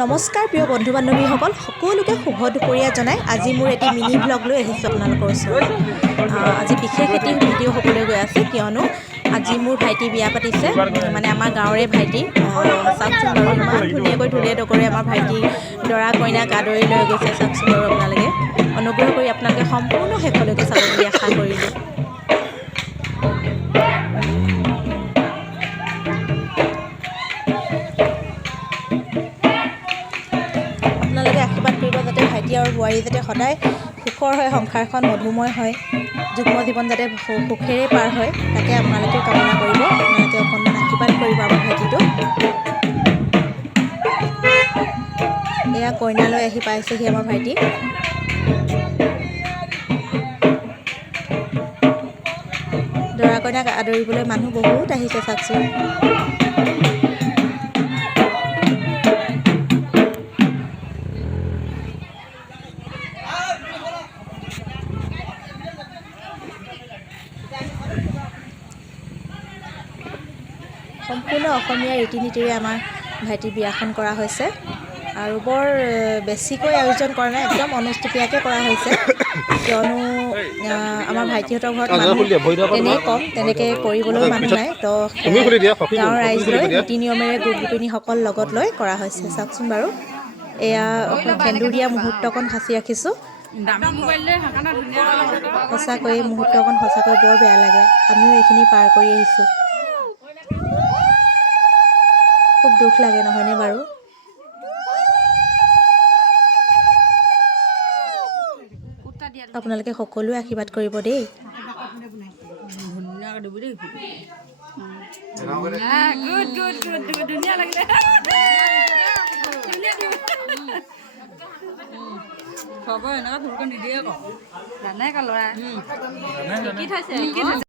নমস্কাৰ প্ৰিয় বন্ধু বান্ধৱীসকল, সকলোকে শুভ দুপৰীয়া জনাই আজি মোৰ এটি মিনি ব্লগ লৈ আহিছোঁ আপোনালোকৰ ওচৰত। আজি বিশেষ এটি ভিডিঅ' হ'বলৈ গৈ আছে, কিয়নো আজি মোৰ ভাইটি বিয়া পাতিছে, মানে আমাৰ গাঁৱৰে ভাইটি। চাওকচোন বাৰু, ইমান ধুনীয়াকৈ ঢোলে ডগৰে আমাৰ ভাইটি দৰা কইনাক আদৰি লৈ গৈছে। চাওকচোন বাৰু, আপোনালোকে অনুগ্ৰহ কৰি আপোনালোকে সম্পূৰ্ণ শেষলৈকে চাব বুলি আশা কৰিলোঁ। আপোনালোকে আশীৰ্বাদ কৰিব যাতে ভাইটি আৰু বোৱাৰী যাতে সদায় সুখৰ হয়, সংসাৰখন মধুময় হয়, যুগ্ম জীৱন যাতে সুখেৰে পাৰ হয়, তাকে আপোনালোকেও কামনা কৰিব। আপোনালোকে অকণমান আশীৰ্বাদ কৰিব আমাৰ ভাইটিটো। এয়া কইনালৈ আহি পাইছেহি আমাৰ ভাইটি। দৰা কইনাক আদৰিবলৈ মানুহ বহুত আহিছে, চাওকচোন। সম্পূৰ্ণ অসমীয়া ৰীতি নীতিৰে আমাৰ ভাইটিৰ বিয়াখন কৰা হৈছে, আৰু বৰ বেছিকৈ আয়োজন কৰা নাই, একদম অনুষ্টুপীয়াকৈ কৰা হৈছে, কিয়নো আমাৰ ভাইটিহঁতৰ ঘৰত মানুহ তেনেই কম, তেনেকৈ কৰিবলৈ মানুহ নাই, তো গাঁৱৰ ৰাইজ লৈ নীতি নিয়মেৰে গোপ গোপিনীসকল লগত লৈ কৰা হৈছে। চাওকচোন বাৰু, এয়া সেন্দুৰীয়া মুহূৰ্তকণ সাঁচি ৰাখিছোঁ। সঁচাকৈ এই মুহূৰ্তকণ সঁচাকৈ বৰ বেয়া লাগে, আমিও এইখিনি পাৰ কৰি আহিছোঁ। খুব দুখ লাগে, নহয়নে বাৰু? আপোনালোকে সকলোৱে আশীৰ্বাদ কৰিব দেই। খবৰ এনেকুৱা ফুলকৈ নিদিয়ে আকৌ, জানে আকৌ ল'ৰা